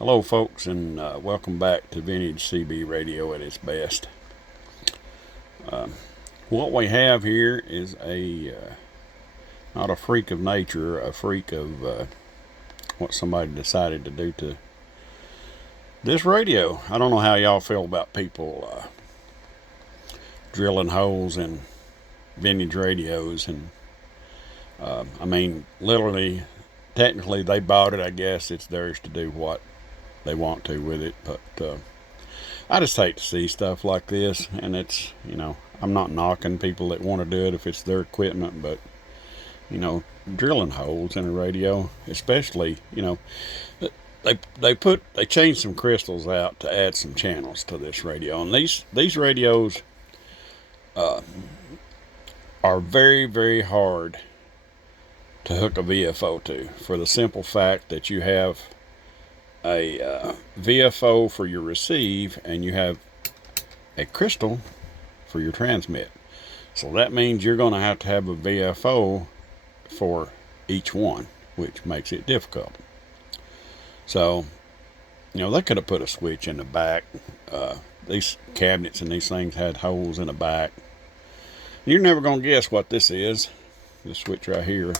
Hello, folks, and welcome back to Vintage CB Radio at its best. What we have here is not a freak of nature, a freak of what somebody decided to do to this radio. I don't know how y'all feel about people drilling holes in vintage radios, and literally, technically, they bought it. I guess it's theirs to do what they want to with it, but I just hate to see stuff like this, and I'm not knocking people that want to do it if it's their equipment, but, drilling holes in a radio, especially, they changed some crystals out to add some channels to this radio, and these radios are very, very hard to hook a VFO to, for the simple fact that you have a VFO for your receive, and you have a crystal for your transmit. So that means you're going to have a VFO for each one, which makes it difficult. So, they could have put a switch in the back. These cabinets and these things had holes in the back. You're never going to guess what this is. This switch right here.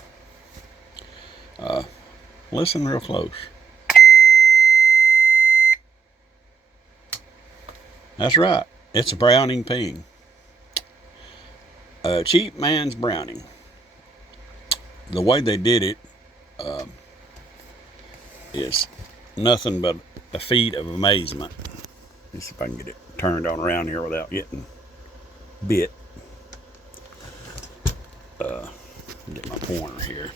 Listen real close. That's right. It's a Browning ping. A cheap man's Browning. The way they did it is nothing but a feat of amazement. Let's see if I can get it turned on around here without getting bit. Get my pointer here.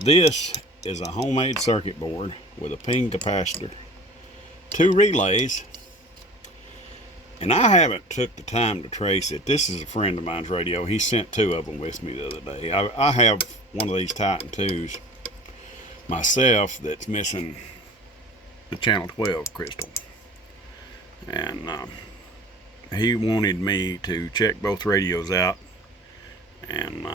This is a homemade circuit board with a ping capacitor, 2 relays, and I haven't took the time to trace it. This is a friend of mine's radio. He sent 2 of them with me the other day. I have one of these Titan 2s myself that's missing the channel 12 crystal, and he wanted me to check both radios out and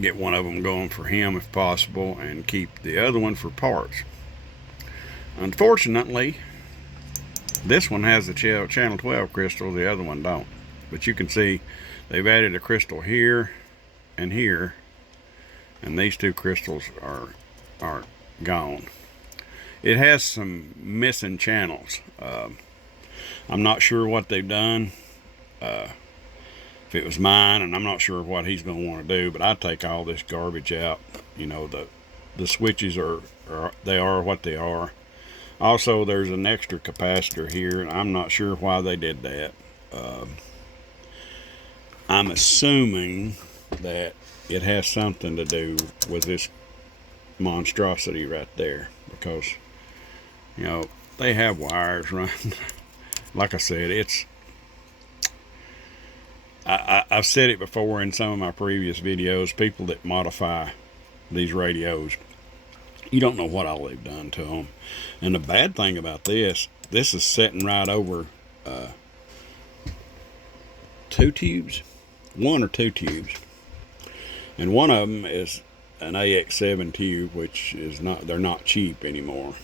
get one of them going for him if possible, and keep the other one for parts. Unfortunately, this one has the channel 12 crystal, the other one don't. But you can see they've added a crystal here and here, and these 2 crystals are gone. It has some missing channels. I'm not sure what they've done. If it was mine, and I'm not sure what he's going to want to do, but I take all this garbage out. The switches are what they are. Also, there's an extra capacitor here, and I'm not sure why they did that. I'm assuming that it has something to do with this monstrosity right there, because they have wires running. Like I said, I've said it before in some of my previous videos. People that modify these radios, you don't know what all they've done to them. And the bad thing about this is sitting right over 2 tubes, 1 or 2 tubes, and one of them is an AX7 tube, which is they're not cheap anymore.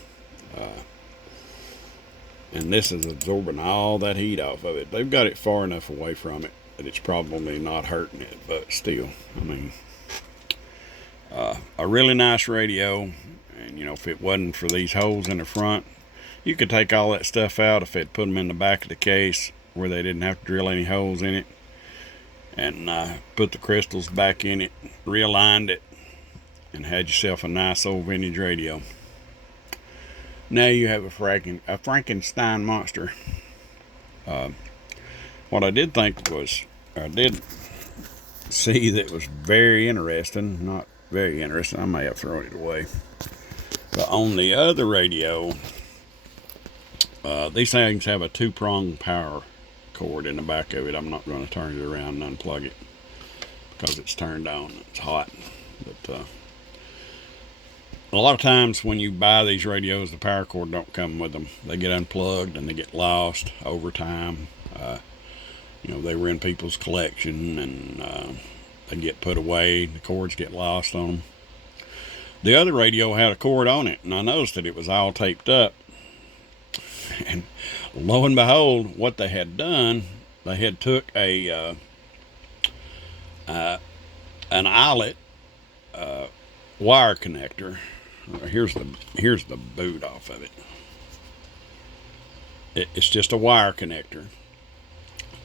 And this is absorbing all that heat off of it. They've got it far enough away from it that it's probably not hurting it, but still, a really nice radio. And if it wasn't for these holes in the front, you could take all that stuff out if they'd put them in the back of the case where they didn't have to drill any holes in it, and put the crystals back in it, realigned it, and had yourself a nice old vintage radio. Now you have a Frankenstein monster. What I did see that was very interesting, not very interesting, I may have thrown it away, but on the other radio, these things have a 2-prong power cord in the back of it. I'm not going to turn it around and unplug it because it's turned on. It's hot. But a lot of times when you buy these radios, the power cord don't come with them. They get unplugged and they get lost over time. They were in people's collection, and they get put away. The cords get lost on them. The other radio had a cord on it, and I noticed that it was all taped up. And lo and behold, what they had done, they had took an eyelet wire connector. Here's the boot off of it. It's just a wire connector.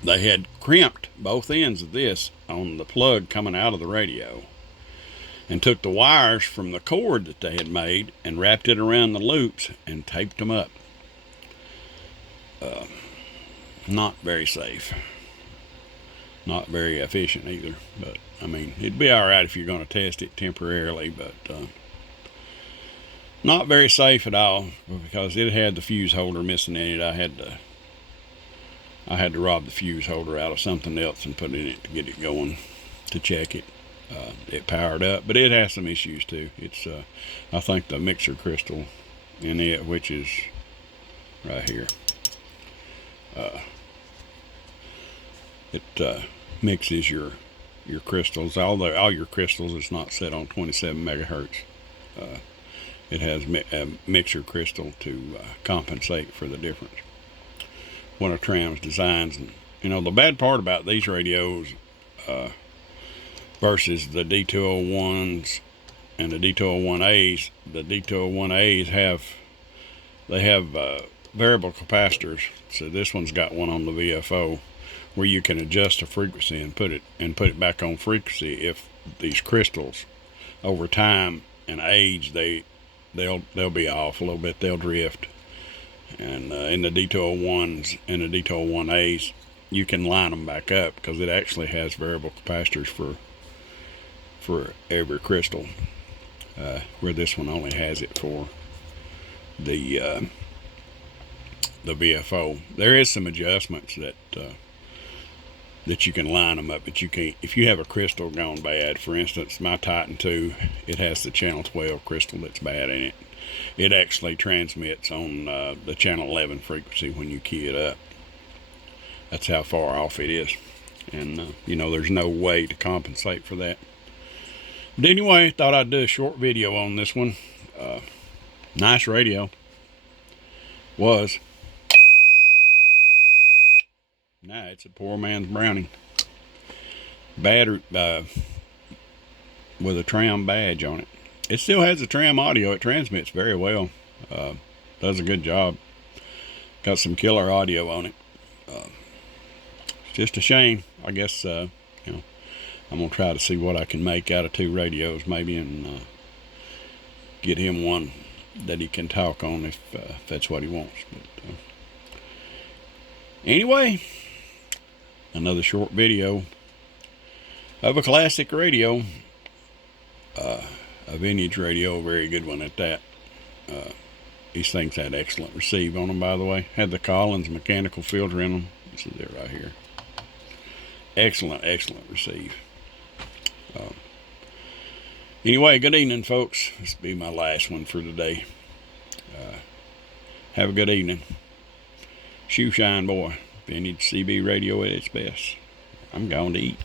They had crimped both ends of this on the plug coming out of the radio, and took the wires from the cord that they had made and wrapped it around the loops and taped them up. Not very safe. Not very efficient either. But, I mean, it'd be all right if you're going to test it temporarily, but not very safe at all, because it had the fuse holder missing in it. I had to rob the fuse holder out of something else and put it in it to get it going, to check it. It powered up, but it has some issues too. It's I think the mixer crystal in it, which is right here, it mixes your crystals. All your crystals is not set on 27 megahertz. It has a mixer crystal to compensate for the difference. One of Tram's designs. And, you know, the bad part about these radios versus the D201s and the D201As, the D201As have variable capacitors. So this one's got one on the VFO where you can adjust the frequency and put it back on frequency if these crystals over time and age they'll be off a little bit, they'll drift. And in the D201s and the D201As, you can line them back up because it actually has variable capacitors for every crystal, where this one only has it for the VFO. There is some adjustments that you can line them up, but you can't. If you have a crystal gone bad, for instance, my Titan 2, it has the channel 12 crystal that's bad in it. It actually transmits on the channel 11 frequency when you key it up. That's how far off it is. And, you know, there's no way to compensate for that. But anyway, thought I'd do a short video on this one. Nice radio. Was. Nah, it's a poor man's Browning. Battery, with a Tram badge on it. It still has a Tram audio. It transmits very well. Does a good job. Got some killer audio on it. It's just a shame. I guess, you know, I'm going to try to see what I can make out of two radios maybe, and get him one that he can talk on if that's what he wants. But anyway, another short video of a classic radio. A vintage radio, a very good one at that. These things had excellent receive on them, by the way. Had the Collins mechanical filter in them. This is it right here. Excellent receive. Anyway, good evening, folks. This will be my last one for today. Have a good evening. Shoe shine, boy. Vintage CB radio at its best. I'm going to eat.